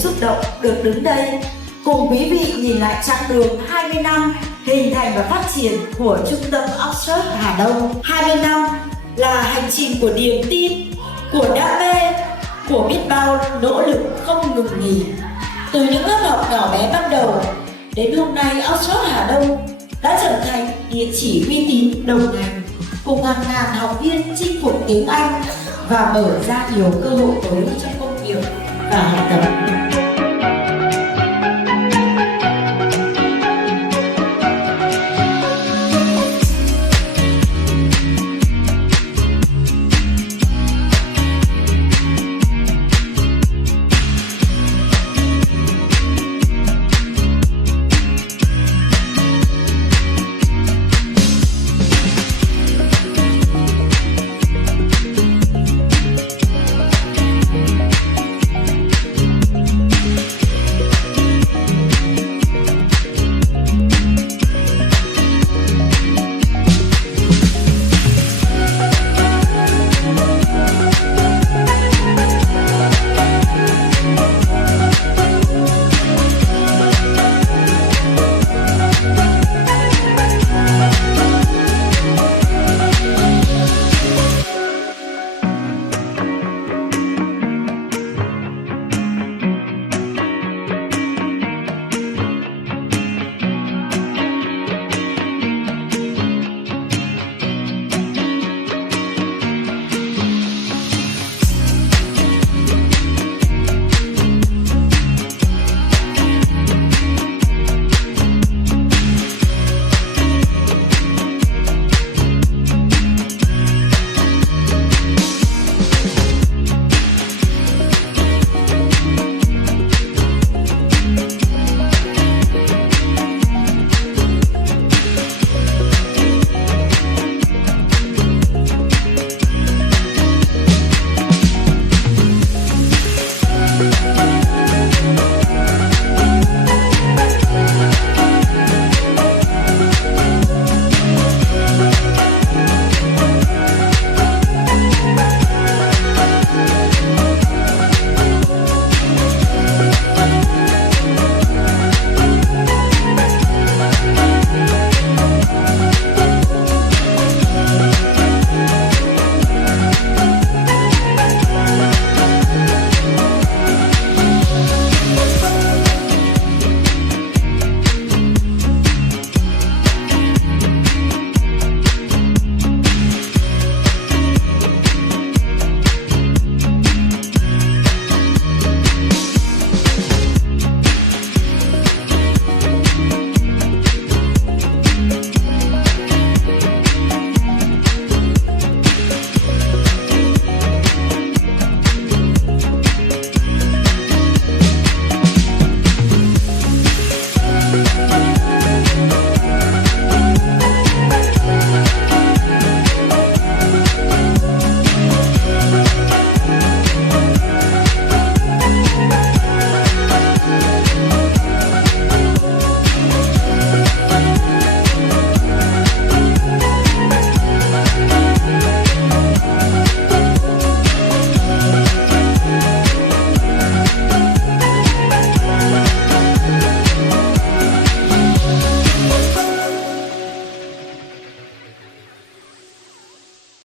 xúc động được đứng đây cùng quý vị nhìn lại chặng đường 20 năm hình thành và phát triển của Trung tâm Oxford Hà Đông. 20 năm là hành trình của niềm tin, của đam mê, của biết bao nỗ lực không ngừng nghỉ. Từ những lớp học nhỏ bé ban đầu đến hôm nay, Oxford Hà Đông đã trở thành địa chỉ uy tín đầu ngành, cùng hàng ngàn học viên chinh phục tiếng Anh và mở ra nhiều cơ hội mới trong công việc và học tập.